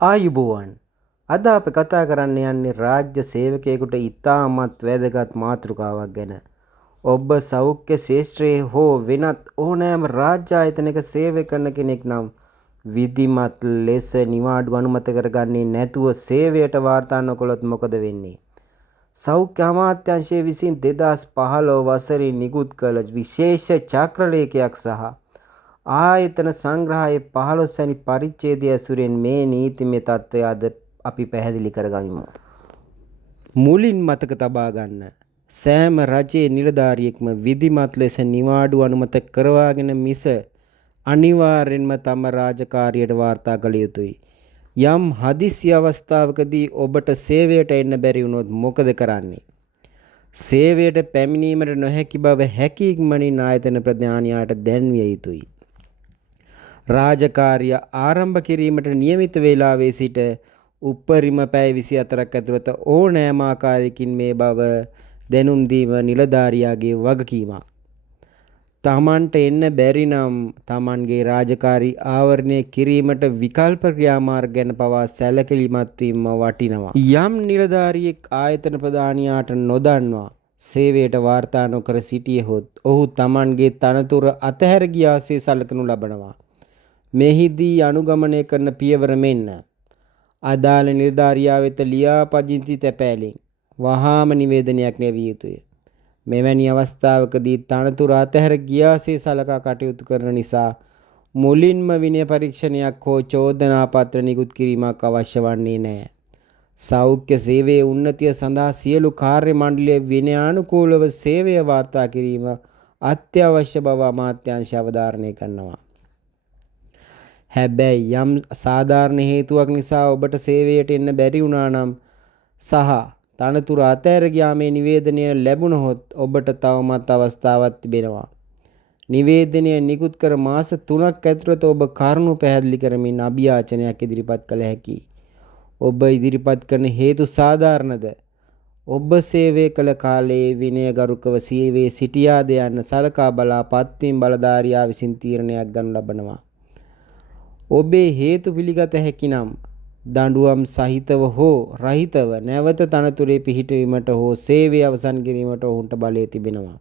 ආයුබෝවන්. අද අපි කතා කරන්න යන්නේ රාජ්‍ය සේවකයෙකුට ඉතාමත් වැදගත් මාතෘකාවක් ගැන. ඔබ සෞඛ්‍ය ශාස්ත්‍රයේ හෝ වෙනත් ඕනෑම රාජ්‍ය ආයතනයක සේවය කරන කෙනෙක් නම් විධිමත් ලෙස නිවාඩු අනුමත කරගන්නේ නැතුව සේවයට වාර්තා නොකළොත් මොකද වෙන්නේ? සෞඛ්‍ය අමාත්‍යාංශය විසින් 2015 වසරේ නිකුත් කළ විශේෂ චක්‍රලේඛයක් සහ ආයතන සංග්‍රහයේ 15 වැනි පරිච්ඡේදය ඇසුරෙන් මේ නීතිමය තත්ත්වය අද අපි පැහැදිලි කරගනිමු. මුලින් මතක තබා ගන්න. සෑම රජයේ නිලධාරියෙක්ම විධිමත් ලෙස නිවාඩු අනුමත කරවාගෙන මිස අනිවාර්යෙන්ම තම රාජකාරියට වාර්තා කළ යුතුයි. යම් හදිසි අවස්ථාවකදී ඔබට සේවයට එන්න බැරි වුණොත් මොකද කරන්නේ? සේවයට පැමිණීමට නොහැකි බව හැකි ඉක්මනින් ආයතන ප්‍රධානියාට දැන්විය යුතුයි. රාජකාරිය ආරම්භ කිරීමට නියමිත වේලාවේ සිට උපරිම පැය 24ක් ඇතුළත ඕනෑම ආකාරයකින් මේ බව දැනුම් දීම නිලධාරියාගේ වගකීමක්. තමන්ට එන්න බැරි නම් තමන්ගේ රාජකාරී ආවරණය කිරීමට විකල්ප ක්‍රියාමාර්ග ගැන පවා සැලකිලිමත් වීම වටිනවා. යම් නිලධාරියෙක් ආයතන ප්‍රධානියාට නොදන්වා සේවයට වාර්තා නොකර සිටියහොත් ඔහු තමන්ගේ තනතුර අතහැර ගියාසේ සැලකනු ලබනවා. මෙහිදී අනුගමනය කරන පියවර මෙන්න. අදාළ නිලධාරියා වෙත ලියාපදිංචි තැපෑලෙන් වහාම නිවේදනයක් ලැබිය යුතුය. මෙවැනි අවස්ථාවකදී තනතුර අතහැර ගියාසේ සලකා කටයුතු කරන නිසා මුලින්ම විනය පරීක්ෂණයක් හෝ චෝදනා පත්‍ර නිකුත් කිරීමක් අවශ්‍ය වන්නේ නැහැ. සෞඛ්‍ය සේවයේ උන්නතිය සඳහා සියලු කාර්ය මණ්ඩලය විනයානුකූලව සේවය වාර්තා කිරීම අත්‍යවශ්‍ය බව අමාත්‍යාංශය අවධාරණය කරනවා. හැබැයි යම් සාධාරණ හේතුවක් නිසා ඔබට සේවයට එන්න බැරි වුණා නම් සහ තනතුර අතහැර ගියාමේ නිවේදනය ලැබුණහොත් ඔබට තවමත් අවස්ථාවක් තිබෙනවා. නිවේදනය නිකුත් කර මාස 3ක් ඇතුළත ඔබ කරුණු පැහැදිලි කරමින් අභියාචනයක් ඉදිරිපත් කළ හැකියි. ඔබ ඉදිරිපත් කරන හේතු සාධාරණද? ඔබ සේවය කළ කාලයේ විනයගරුකව සේවයේ සිටියාද යන්න සලකා බලා පත්වීම් බලධාරියා විසින් තීරණයක් ගනු ලබනවා. ඔබේ හේතු පිළිගත හැකි නම් දඬුවම් සහිතව හෝ රහිතව නැවත තනතුරේ පිහිටවීමට හෝ සේවය අවසන් කිරීමට ඔවුන්ට බලය තිබෙනවා.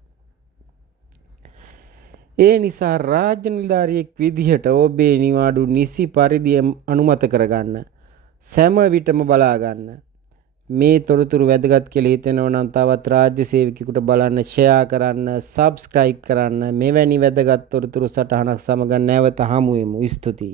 ඒ නිසා රාජ්‍ය නිලධාරියෙක් විදිහට ඔබේ නිවාඩු නිසි පරිදි අනුමත කරගන්න. සෑම විටම බලා ගන්න. මේ තොරතුරු වැදගත් කියලා හිතෙනවා නම් තවත් රාජ්‍ය සේවකයෙකුට බලන්න, ෂෙයා කරන්න, සබ්ස්ක්‍රයිබ් කරන්න. මෙවැනි වැදගත් තොරතුරු සටහනක් සමග නැවත හමු වෙමු. ස්තුතියි.